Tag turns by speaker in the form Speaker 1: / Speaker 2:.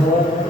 Speaker 1: bom